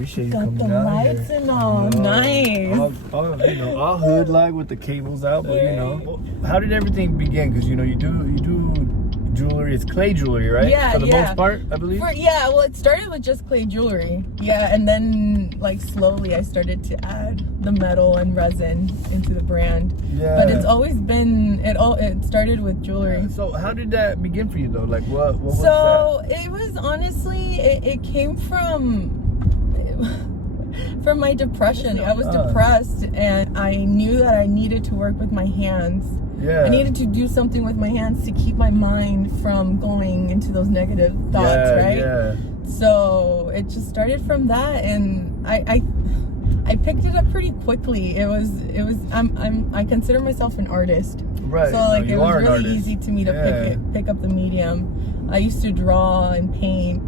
appreciate you Got coming the down lights here. and all. Nice. All hood like with the cables out, but how did everything begin? Because you do jewelry. It's clay jewelry, right? Yeah, For the most part, I believe. Well, it started with just clay jewelry. Yeah, and then like slowly I started to add the metal and resin into the brand. Yeah. But it's always been it started with jewelry. So how did that begin for you though? Like what was that? So it was honestly it came from my depression. I was depressed and I knew that I needed to work with my hands. Yeah. I needed to do something with my hands to keep my mind from going into those negative thoughts, right? Yeah. So it just started from that, and I picked it up pretty quickly. I consider myself an artist. Right. So like it was really easy to me to pick up the medium. I used to draw and paint,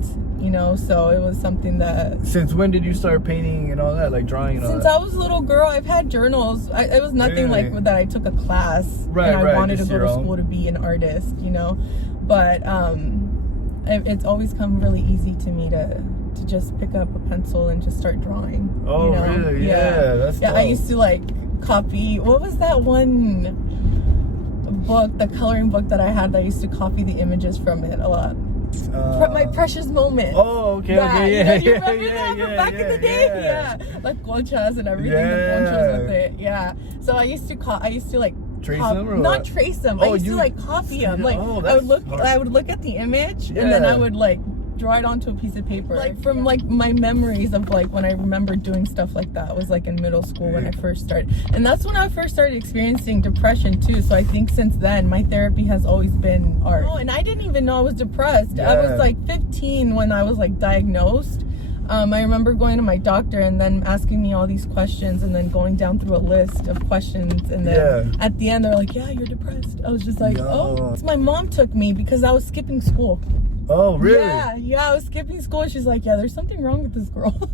so it was something that... Since when did you start painting and all that, like drawing and all that? Since I was a little girl, I've had journals. It was nothing like that I took a class and I wanted to go to school to be an artist, But it's always come really easy to me to just pick up a pencil and just start drawing. Oh, really? Yeah, that's dope. I used to like copy... What was that one book, the coloring book that I had that I used to copy the images from it a lot? My Precious Moment. Oh, okay. You remember that from back in the day? Yeah. Like conchas and everything. The conchas with it. Yeah. So I used to like trace them or not what? trace them. Oh, I used to like copy them. Like I would look at the image and then I would like draw it onto a piece of paper. Like from like my memories of like when I remember doing stuff like that was like in middle school when I first started. And that's when I first started experiencing depression too. So I think since then my therapy has always been art. Oh, and I didn't even know I was depressed. I was like 15 when I was like diagnosed. I remember going to my doctor and then asking me all these questions and then going down through a list of questions, and then at the end they're like, yeah, you're depressed. I was just like, oh. So my mom took me because I was skipping school. Oh, really? Yeah, I was skipping school. She's like, yeah, there's something wrong with this girl.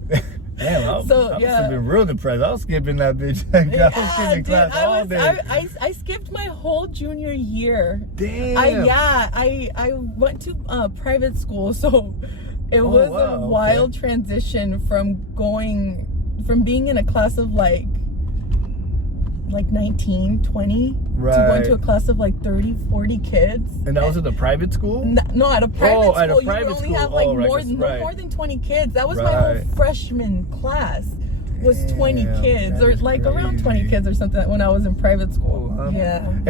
Damn, I must have been real depressed. I was skipping that bitch. I was skipping class all day. I skipped my whole junior year. Damn. I went to private school, so it was a wild transition from being in a class of like 19, 20 to going to a class of like 30, 40 kids. And that was at the private school? No, at a private school. At a private you only have like more than 20 kids. That was my whole freshman class. Was 20 kids or like around 20 kids or something when I was in private school.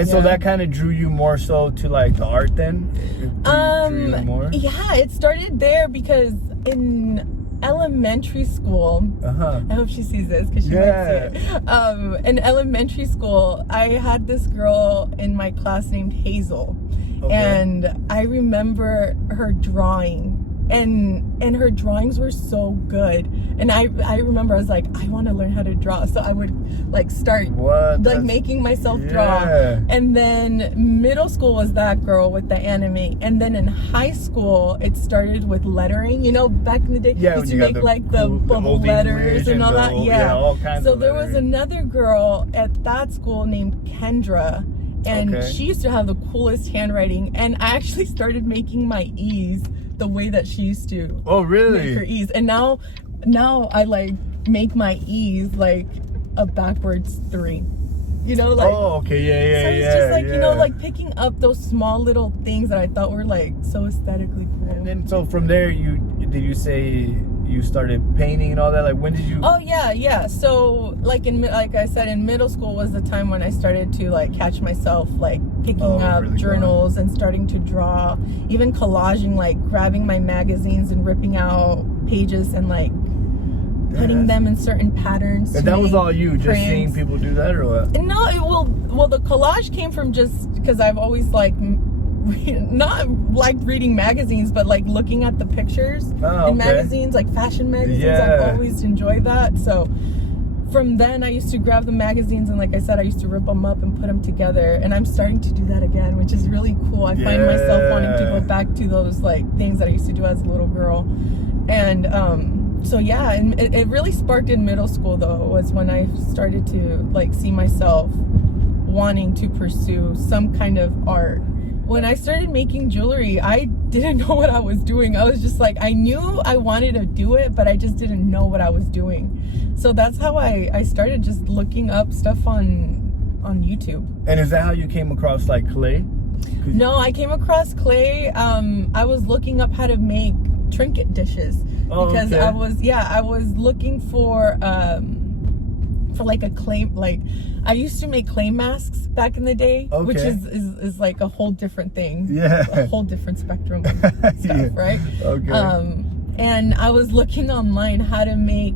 So that kind of drew you more so to like the art then? Yeah, it started there because in elementary school, I hope she sees this because she might see it. In elementary school, I had this girl in my class named Hazel, and I remember her drawing, and her drawings were so good, and I remember I was like, I want to learn how to draw, so I would like start making myself draw. And then middle school was that girl with the anime, and then in high school it started with lettering. Back in the day, you used to make like the bubble letters and all that. All kinds so of there was another girl at that school named Kendra, and she used to have the coolest handwriting, and I actually started making my E's the way that she used to. Oh, really? Make her E's. And now I like make my E's like a backwards 3. Like, so it's just like like picking up those small little things that I thought were like so aesthetically cool. And then so from there did you say you started painting and all that? Like when did you? Oh yeah. So like I said, in middle school was the time when I started to like catch myself like picking up journals and starting to draw, even collaging, like grabbing my magazines and ripping out pages and like putting them in certain patterns. And that was all you, just seeing people do that, or what? No, well the collage came from just because I've always like not like reading magazines, but like looking at the pictures in magazines, like fashion magazines. I've always enjoyed that. So from then I used to grab the magazines, and like I said, I used to rip them up and put them together, and I'm starting to do that again, which is really cool. I find myself wanting to go back to those like things that I used to do as a little girl. And and it really sparked in middle school though, was when I started to like see myself wanting to pursue some kind of art. When I started making jewelry, I didn't know what I was doing. I was just like, I knew I wanted to do it, but I just didn't know what I was doing. So that's how I started just looking up stuff on YouTube. And is that how you came across like clay? No, I came across clay. I was looking up how to make trinket dishes because okay. I was looking for like a clay, like I used to make clay masks back in the day, okay. which is like a whole different thing. Yeah. A whole different spectrum of stuff, yeah. right? Okay. And I was looking online how to make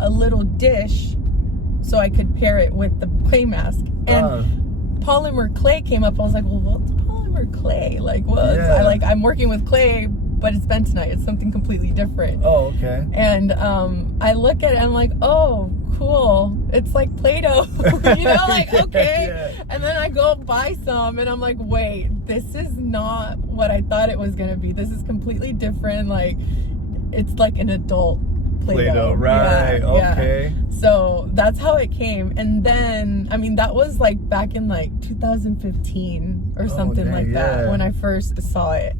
a little dish so I could pair it with the clay mask. And polymer clay came up. I was like, well, what's polymer clay? Like, what? Yeah. I'm working with clay, but it's bentonite. It's something completely different. Oh, okay. And I look at it, I'm like, oh, cool. It's like Play-Doh. You know, like, okay. Yeah. And then I go buy some, and I'm like, wait, this is not what I thought it was going to be. This is completely different. Like, it's like an adult Play-Doh. Right. Yeah, okay. yeah. So that's how it came. And then, I mean, that was like back in like 2015 or something like that when I first saw it.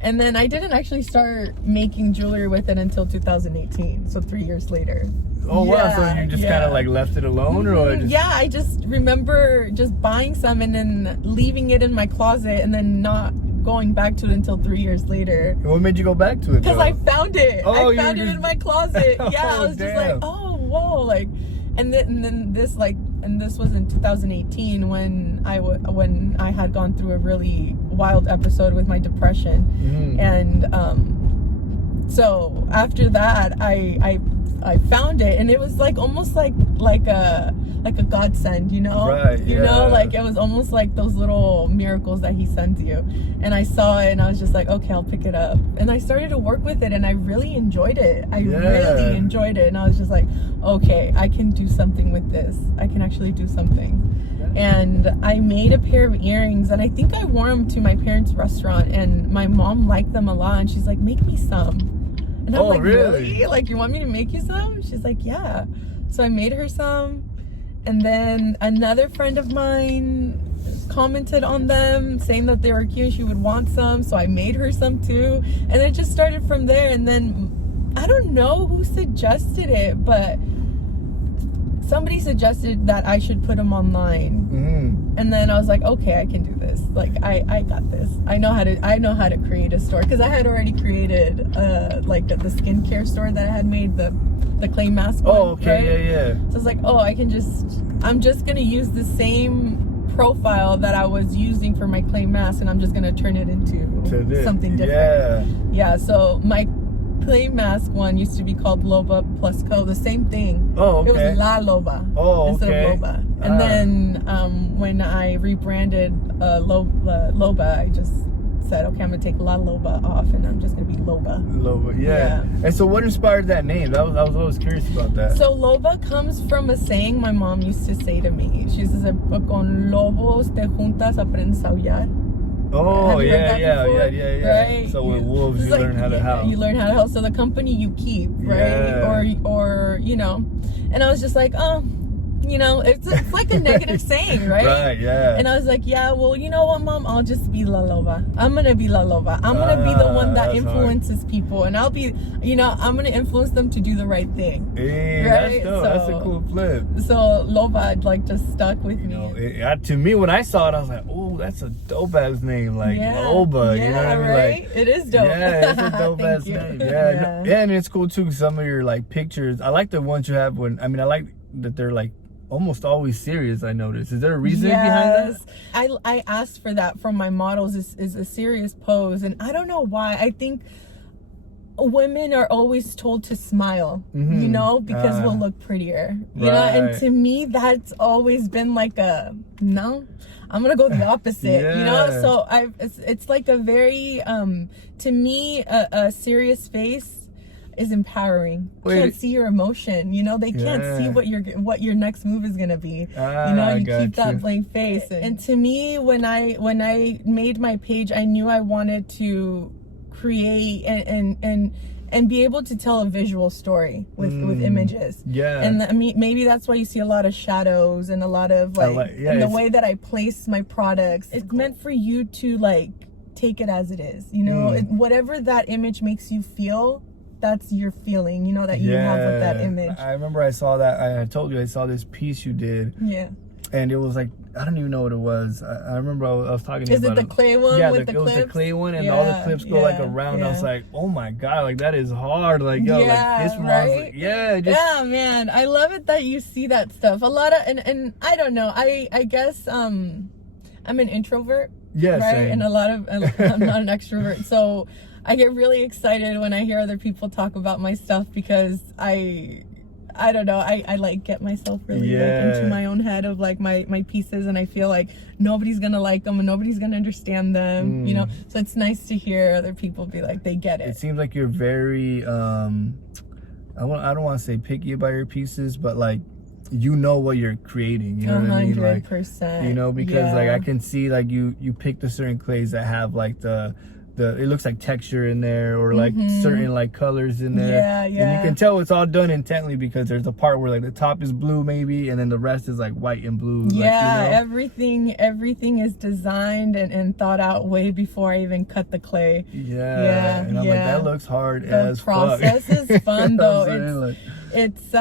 And then I didn't actually start making jewelry with it until 2018, so 3 years later. Oh, wow. So you just kind of like left it alone? Or just... Yeah, I just remember just buying some and then leaving it in my closet and then not going back to it until 3 years later. What made you go back to it? Because I found it. Oh, I found it in my closet. Yeah, I was just like, oh, whoa. Like, and then this was in 2018 when I had gone through a really wild episode with my depression. Mm-hmm. And so after that I found it, and it was like almost like a godsend, you know? Right, you know, like it was almost like those little miracles that he sends you. And I saw it and I was just like, okay, I'll pick it up. And I started to work with it and I really enjoyed it. I really enjoyed it. And I was just like, okay, I can do something with this. I can actually do something. And I made a pair of earrings, and I think I wore them to my parents' restaurant, and my mom liked them a lot, and she's like, make me some. And I'm like, really? Like, you want me to make you some? She's like, yeah. So I made her some. And then another friend of mine commented on them saying that they were cute, she would want some. So I made her some too. And it just started from there. And then I don't know who suggested it, but somebody suggested that I should put them online. Mm-hmm. And then I was like, okay, I can do this. Like, I got this. I know how to create a store, because I had already created like the skincare store that I had made, the clay mask one. Oh, okay, right? Yeah. So I was like, oh, I'm just gonna use the same profile that I was using for my clay mask, and I'm just gonna turn it into something different. Yeah. So my clay mask one used to be called Loba plus Co. The same thing. Oh, okay. It was La Loba instead of Loba. And then when I rebranded Loba, I just said, okay, I'm gonna take La Loba off, and I'm just gonna be Loba. Loba, yeah. And so, what inspired that name? I was always curious about that. So Loba comes from a saying my mom used to say to me. She says, "Con lobos te juntas, aprendes a aullar." Oh, yeah. Right? So with wolves, you learn how to howl. You learn how to howl. So the company you keep, right? Or you know. And I was just like, oh, you know, it's like a negative saying, right? Right, yeah. And I was like, yeah, well, you know what, Mom? I'll just be La Loba. I'm going to be La Loba. I'm going to be the one that influences people. And I'll be, you know, I'm going to influence them to do the right thing. Hey, right? That's dope. That's a cool flip. So Loba, like, just stuck with me. Know, to me, when I saw it, I was like, oh, that's a dope-ass name. Like, Loba, you know what I mean? Right? Like, it is dope. Yeah, it's a dope-ass name. Yeah, and it's cool, too, some of your, like, pictures. I like the ones you have I like that they're, like, almost always serious. I noticed. Is there a reason behind that? I asked for that from my models. Is a serious pose, and I don't know why. I think women are always told to smile, you know, because we'll look pretty,er you know. And to me, that's always been like a no. I'm gonna go the opposite, you know. So it's like a very to me a serious face is empowering. Can't see your emotion, you know. They can't see what your next move is gonna be. You know, you keep that blank face. And to me, when I made my page, I knew I wanted to create and be able to tell a visual story with images. And I mean, maybe that's why you see a lot of shadows and a lot of and the way that I place my products. It's meant for you to like take it as it is, you know. Whatever that image makes you feel, that's your feeling, you know, that you have with that image. I remember I saw that. I told you I saw this piece you did. Yeah. And it was like, I don't even know what it was. I remember I was talking to you about it. Is it the clay one with the clips? Yeah, it was the clay one, and all the clips go like around. Yeah. I was like, oh my God, like that is hard. Like, yo, like this one, right? Yeah, man. I love it that you see that stuff. A lot of, and I don't know, I guess I'm an introvert. Yeah, right? same. And I'm not an extrovert. So I get really excited when I hear other people talk about my stuff, because I don't know, I like get myself really like into my own head of like my pieces, and I feel like nobody's gonna like them and nobody's gonna understand them, you know. So it's nice to hear other people be like, they get it. It seems like you're very I don't want to say picky about your pieces, but like, you know what you're creating, you know what I mean? 100%. You know, because like I can see like you picked the certain clays that have like the it looks like texture in there, or like certain like colors in there. And you can tell it's all done intently, because there's a part where like the top is blue maybe, and then the rest is like white and blue. Yeah, like, you know? everything is designed and thought out way before I even cut the clay. And I'm like, that looks hard as fuck. The process is fun though. It's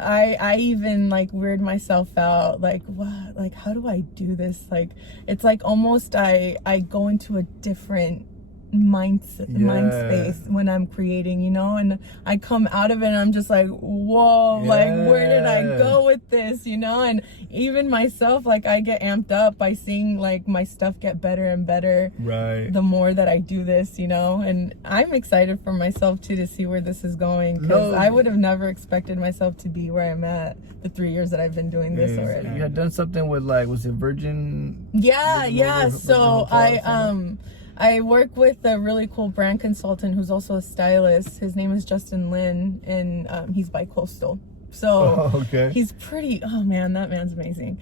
I even like weird myself out, like, what, like, how do I do this? Like, it's like almost I go into a different mind space when I'm creating, you know, and I come out of it and I'm just like, whoa, like, where did I go with this, you know? And even myself, like, I get amped up by seeing like my stuff get better and better the more that I do this, you know. And I'm excited for myself too, to see where this is going, because I would have never expected myself to be where I'm at the 3 years that I've been doing this already. You had done something with like, was it Virgin? So I work with a really cool brand consultant who's also a stylist. His name is Justin Lin, and he's bi-coastal. So he's pretty, oh man, that man's amazing.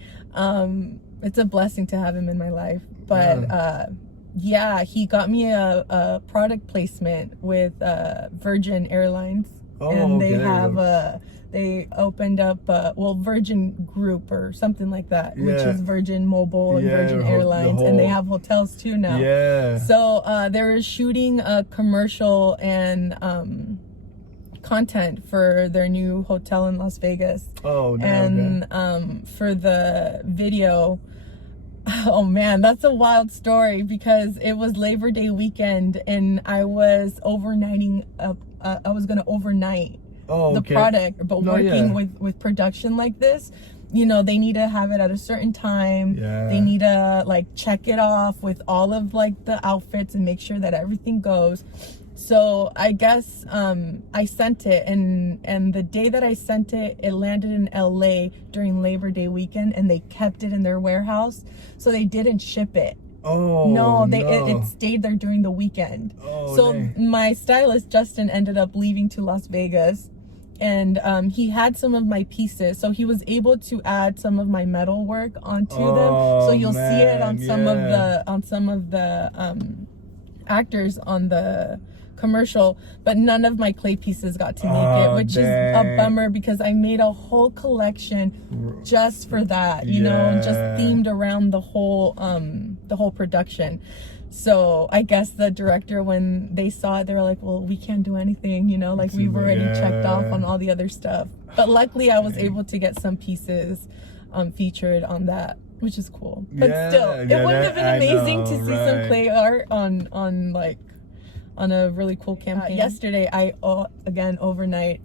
It's a blessing to have him in my life. But he got me a product placement with Virgin Airlines. And they have they opened up Virgin Group or something like that, which is Virgin Mobile and Virgin Airlines, and they have hotels too now. So they were shooting a commercial and content for their new hotel in Las Vegas. For the video, oh man, that's a wild story, because it was Labor Day weekend and I was overnighting I was gonna overnight the product, but working with production like this, you know, they need to have it at a certain time. They need to like check it off with all of like the outfits and make sure that everything goes. So I guess I sent it, and the day that I sent it, it landed in LA during Labor Day weekend, and they kept it in their warehouse, so they didn't ship it. It stayed there during the weekend. My stylist Justin ended up leaving to Las Vegas, and he had some of my pieces, so he was able to add some of my metal work onto them. So you'll see it on some of the actors on the commercial, but none of my clay pieces got to make it, which is a bummer, because I made a whole collection just for that, you know, just themed around the whole production. So I guess the director, when they saw it, they were like, well, we can't do anything, you know, like we've already checked off on all the other stuff. But luckily I was able to get some pieces featured on that, which is cool. But still, it wouldn't have been amazing to see some clay art on a really cool campaign. Yesterday I again overnight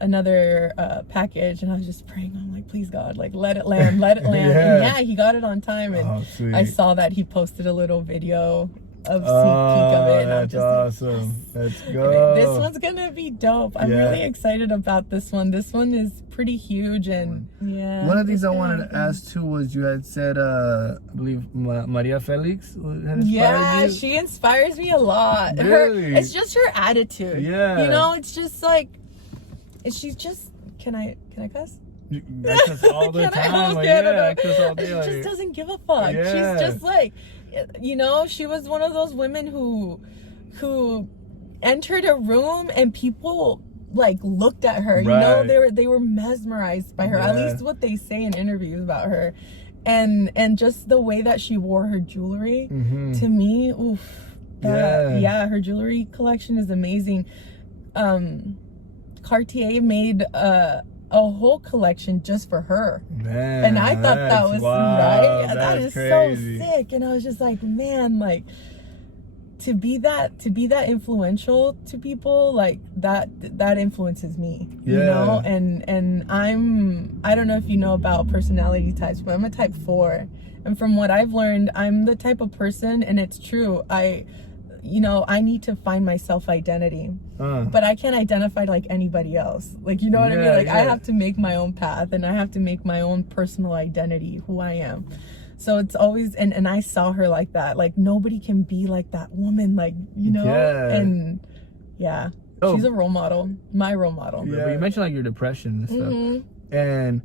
another package, and I was just praying, I'm like, please God, like let it land. And he got it on time, and I saw that he posted a little video of sneak peek of it, and I'm just awesome. Let's go. This one's gonna be dope. I'm really excited about this one. This one is pretty huge, and one of these I wanted to ask too was, you had said I believe Maria Felix had inspired you? She inspires me a lot. Really? It's just her attitude. You know, it's just like, she's just, can I cuss? I cuss all the time. I cuss all day. She just doesn't give a fuck. She's just like, you know, she was one of those women who entered a room and people like looked at her, you know, they were mesmerized by her, at least what they say in interviews about her. and just the way that she wore her jewelry, to me, oof, her jewelry collection is amazing. Cartier made a whole collection just for her, man, and I thought that was right. That is crazy. So sick, and I was just like, man, like to be that influential to people, like that influences me, you know. And I don't know if you know about personality types, but I'm a type 4, and from what I've learned, I'm the type of person, and it's true, I need to find my self-identity, but I can't identify like anybody else. Like, you know what I mean? Like, I have to make my own path, and I have to make my own personal identity, who I am. So it's always, and I saw her like that. Like, nobody can be like that woman, like, you know? And she's a role model, my role model. Yeah. But you mentioned like your depression and stuff. And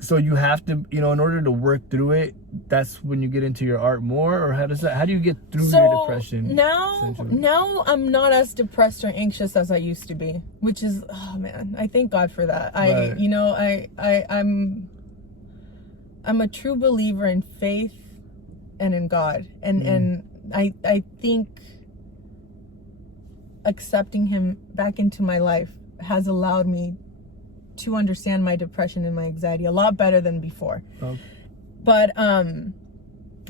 so you have to, in order to work through it, that's when you get into your art more, or how do you get through your depression? Now I'm not as depressed or anxious as I used to be, which is, oh man, I thank God for that. I'm a true believer in faith and in God, and I think accepting him back into my life has allowed me to understand my depression and my anxiety a lot better than before. But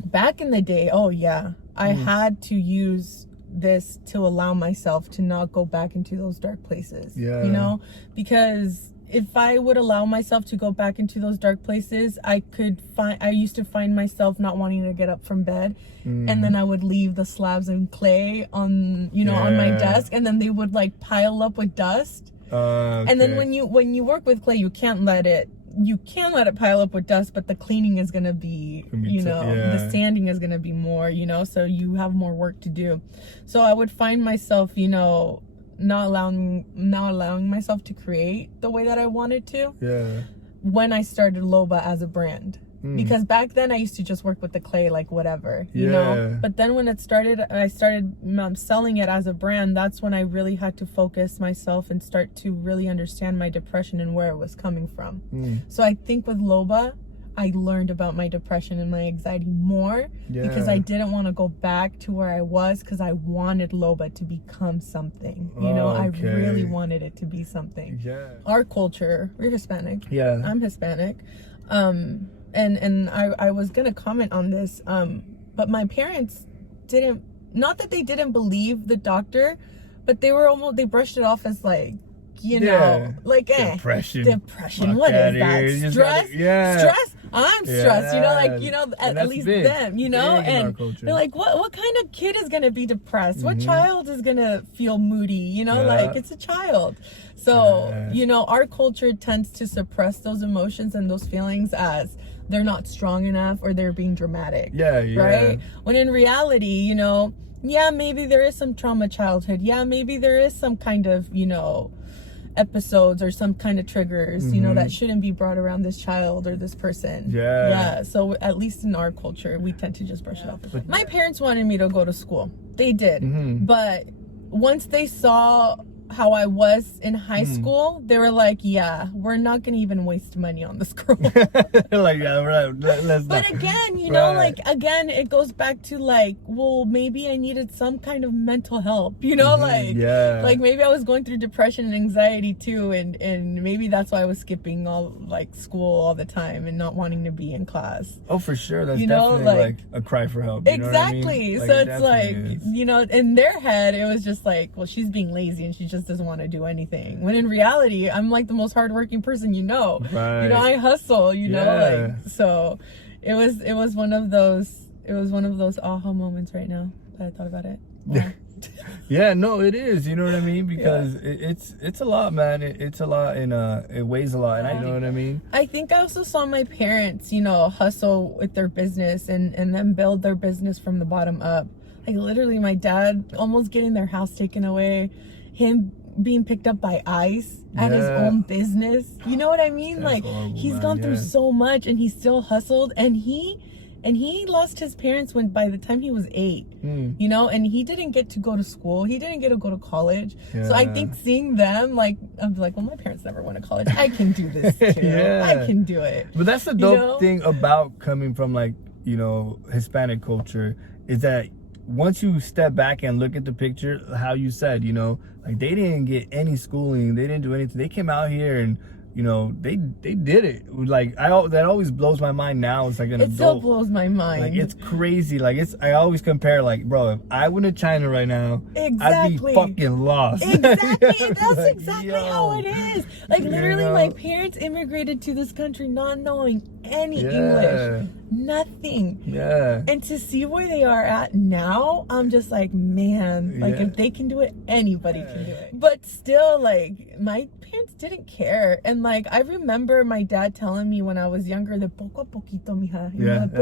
back in the day, I had to use this to allow myself to not go back into those dark places, because if I would allow myself to go back into those dark places, I used to find myself not wanting to get up from bed, and then I would leave the slabs and clay on my desk, and then they would like pile up with dust. And then when you work with clay, you can't let it pile up with dust, but the cleaning is gonna be, the sanding is gonna be more, so you have more work to do. So I would find myself, not allowing myself to create the way that I wanted to. When I started Loba as a brand. Because back then I used to just work with the clay, like whatever, you know. But then when I started selling it as a brand, that's when I really had to focus myself and start to really understand my depression and where it was coming from. So I think with Loba, I learned about my depression and my anxiety more, because I didn't want to go back to where I was, because I wanted Loba to become something. I really wanted it to be something. Our culture, we're Hispanic. I'm Hispanic. And I was gonna comment on this, but my parents not that they didn't believe the doctor, but they brushed it off as like, depression. What is that? Stress? Stress? I'm stressed, at least big. Them, and they're like, what kind of kid is gonna be depressed? What child is gonna feel moody? Like, it's a child. So, our culture tends to suppress those emotions and those feelings as they're not strong enough, or they're being dramatic. Right? When in reality, maybe there is some trauma childhood. Maybe there is some kind of, episodes or some kind of triggers, that shouldn't be brought around this child or this person. So at least in our culture, we tend to just brush it off. My parents wanted me to go to school. They did. But once they saw how I was in high school, they were like, we're not gonna even waste money on this girl. Like, let's but not. Again, again, it goes back to like, well, maybe I needed some kind of mental help, like maybe I was going through depression and anxiety too, and maybe that's why I was skipping all like school all the time and not wanting to be in class. Oh, for sure. That's definitely like a cry for help. Exactly. So it's like, in their head, it was just like, well, she's being lazy and she just doesn't want to do anything, when in reality I'm like the most hardworking person, I hustle, like, so it was one of those aha moments right now that I thought about it. No, it is, you know what I mean, because it's a lot, man. It's a lot, and it weighs a lot, and I know what I mean. I think I also saw my parents hustle with their business and then build their business from the bottom up. Like, literally, my dad almost getting their house taken away, him being picked up by ICE at his own business. You know what I mean? That's like, horrible, he's gone through so much, and he still hustled, and he and he lost his parents by the time he was 8. You know, and he didn't get to go to school. He didn't get to go to college. So I think seeing them, like, I'm like, well, my parents never went to college. I can do this too. I can do it. But that's the dope thing about coming from, like, you know, Hispanic culture, is that once you step back and look at the picture, how you said, you know, like, they didn't get any schooling, they didn't do anything. They came out here and, you know, they did it. Like, that always blows my mind now. It's like an adult. It still blows my mind. Like, it's crazy. Like, I always compare, like, bro, if I went to China right now, I'd be fucking lost. Exactly. That's exactly how it is. Like, literally, my parents immigrated to this country not knowing any English. Nothing. And to see where they are at now, I'm just like, man, like, if they can do it, anybody can do it. But still, like, my parents didn't care. And, like, I remember my dad telling me when I was younger that poco a poquito, mija.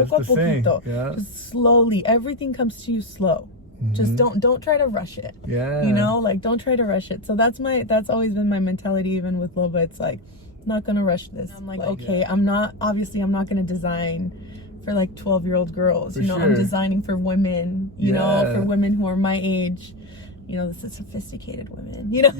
Poco a poquito. Just slowly. Everything comes to you slow. Just don't try to rush it. You know, like, don't try to rush it. So that's always been my mentality, even with Loba. It's like, not gonna rush this. I'm like, okay, I'm not gonna design for, like, 12-year-old girls. You know, I'm designing for women, you know, for women who are my age. You know, this is sophisticated women, you know.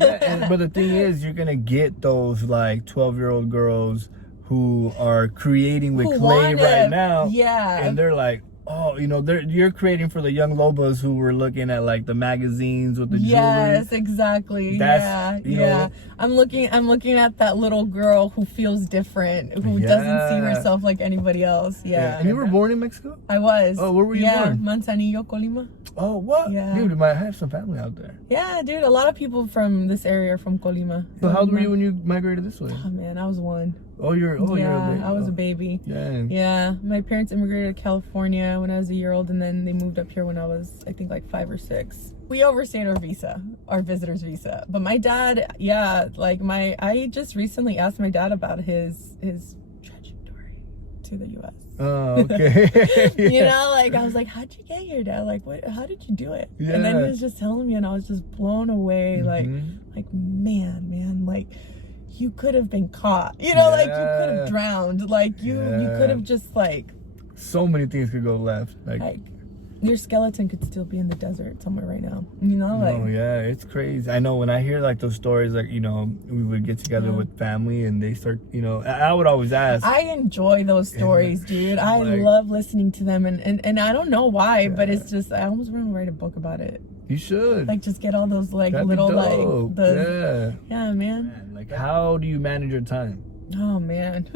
But the thing is, you're gonna get those, like, 12-year-old girls who are creating with clay right now. And they're like, oh, you know, you're creating for the young Lobas who were looking at, like, the magazines with the jewelry. Yes, exactly. You know, I'm looking at that little girl who feels different, who doesn't see herself like anybody else. And you were born in Mexico? I was. Oh, where were you born? Manzanillo, Colima. Oh, what? Dude, you might have some family out there. Yeah, dude, a lot of people from this area are from Colima. So how old were you when you migrated this way? Oh, man, I was 1. You're a baby. I was a baby. Yeah, my parents immigrated to California when I was a year old, and then they moved up here when I was, I think, like 5 or 6. We overstayed our visitor's visa. But my dad, like, I just recently asked my dad about his trajectory to the U.S. Oh, okay. You know, like, I was like, how'd you get here, Dad? Like, how did you do it? And then he was just telling me, and I was just blown away. Like, man, like, you could have been caught. You know, like, you could have drowned. Like, you could have just, like... So many things could go left. Like, your skeleton could still be in the desert somewhere right now. You know, like... Oh, yeah, it's crazy. I know when I hear, like, those stories, like, you know, we would get together with family and they start, you know, I would always ask. I enjoy those stories, dude. I love listening to them. And I don't know why, but it's just, I almost want to write a book about it. You should. Like, just get all those, like, little, like... Yeah, man. Like, how do you manage your time? Oh, man.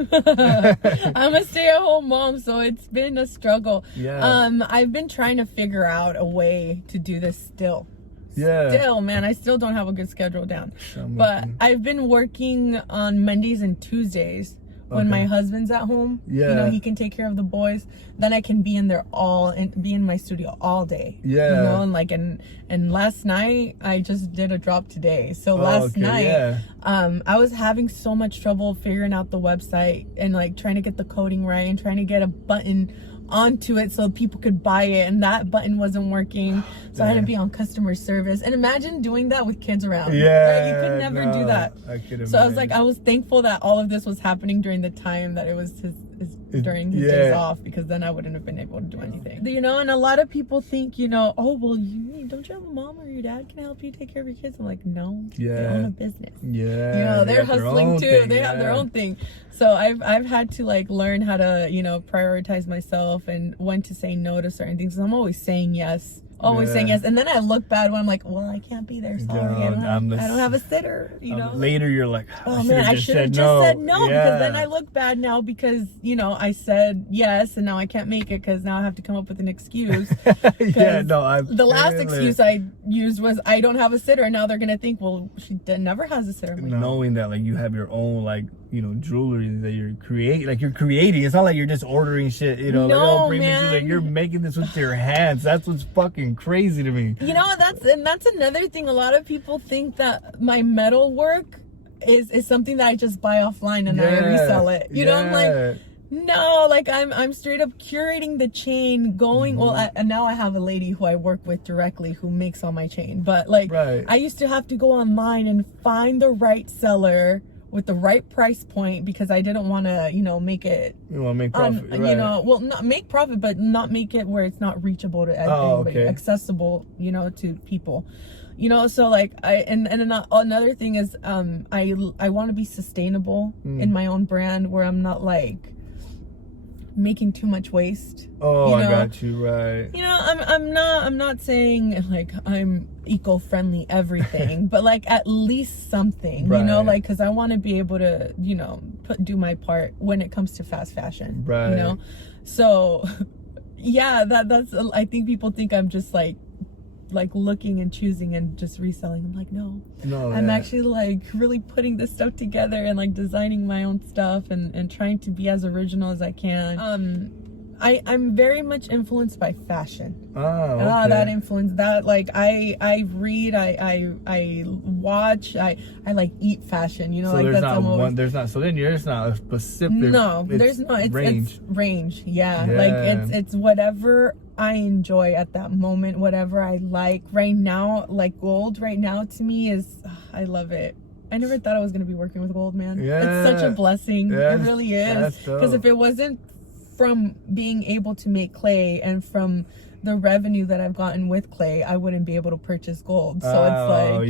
I'm a stay-at-home mom, so it's been a struggle. I've been trying to figure out a way to do this still. Still, man, I still don't have a good schedule down. But I've been working on Mondays and Tuesdays when my husband's at home. You know, he can take care of the boys. Then I can be in there be in my studio all day. You know, and like, and last night I just did a drop today. So last night, I was having so much trouble figuring out the website and, like, trying to get the coding right and trying to get a button onto it so people could buy it, and that button wasn't working, so I had to be on customer service. And imagine doing that with kids around. You could never do that. So I was like, I was thankful that all of this was happening during the time that it was during his days off, because then I wouldn't have been able to do anything. You know, and a lot of people think, you know, oh, well, don't you have a mom or your dad can help you take care of your kids? I'm like, no, they own a business. You know, they're hustling too. They have their own thing. So I've had to, like, learn how to, you know, prioritize myself and when to say no to certain things. So I'm always saying yes. Saying yes, and then I look bad when I'm like, well, I can't be there, sorry. I don't have a sitter, you know. Later you're like, oh man, I should have just said no, because then I look bad now, because, you know, I said yes and now I can't make it because now I have to come up with an excuse. The last excuse I used was I don't have a sitter, and now they're gonna think, well, she never has a sitter. Like, knowing that, like, you have your own, like, you know, jewelry that you're creating. It's not like you're just ordering shit, you know. No, like, oh, bring me jewelry. You're making this with your hands. That's what's fucking crazy to me. You know, that's another thing. A lot of people think that my metal work is something that I just buy offline and I resell it. You know, I'm like, no, like, I'm straight up curating the chain, going and now I have a lady who I work with directly who makes all my chain. But, like, I used to have to go online and find the right seller with the right price point, because I didn't want to, make it. You want to make profit, right. Well, not make profit, but not make it where it's not reachable to everybody, accessible, to people. So like another thing is I want to be sustainable in my own brand, where I'm not like making too much waste. I got you, right. I'm not saying like I'm eco-friendly everything, but like at least something, right. Like, because I want to be able to do my part when it comes to fast fashion, right. So yeah, that's I think people think I'm just like looking and choosing and just reselling. I'm like, no, I'm actually like really putting this stuff together and like designing my own stuff and trying to be as original as I can. I'm very much influenced by fashion. That influence, that like I read, I watch, I like eat fashion, so like there's that's not one, there's not, so then there's not a specific, there's not, it's range. Yeah. Like it's whatever I enjoy at that moment, whatever I like. Right now, like gold right now to me is, I love it. I never thought I was going to be working with gold, man. Yeah. It's such a blessing. Yeah, it really is. Because if it wasn't from being able to make clay and from the revenue that I've gotten with clay, I wouldn't be able to purchase gold. So it's like,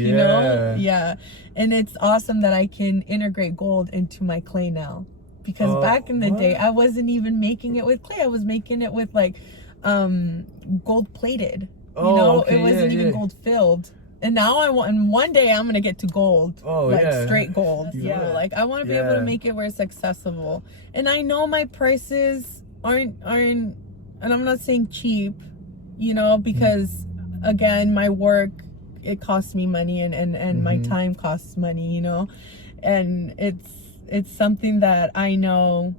and it's awesome that I can integrate gold into my clay now. Because back in the day, I wasn't even making it with clay. I was making it with like gold plated. It wasn't even gold filled. And now and one day I'm gonna get to gold, straight gold. Like I want to be able to make it where it's accessible. And I know my prices aren't, and I'm not saying cheap, because again, my work, it costs me money, and my time costs money, and it's something that I know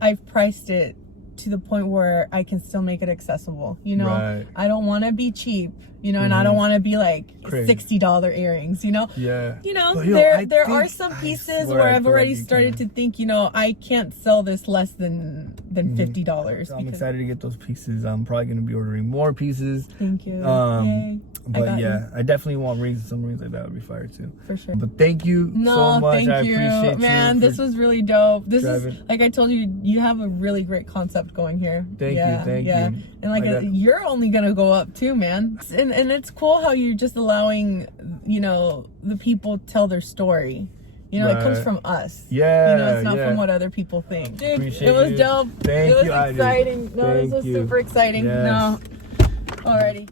I've priced it to the point where I can still make it accessible. Right. I don't want to be cheap, and I don't want to be like $60 earrings, there are some pieces where I've already started to think, I can't sell this less than $50. I'm excited to get those pieces. I'm probably going to be ordering more pieces. Thank you. Yay. But I definitely want rings. Some rings like that would be fire too. For sure. But thank you so much. I appreciate you. Man, this was really dope. This is, like I told you, you have a really great concept going here. Thank you. And like you're only gonna go up too, man. And it's cool how you're just allowing, the people tell their story. It comes from us. Yeah. It's not from what other people think. Dude, appreciate it was dope. Thank you. It was exciting. This was super exciting. Yes. Alrighty.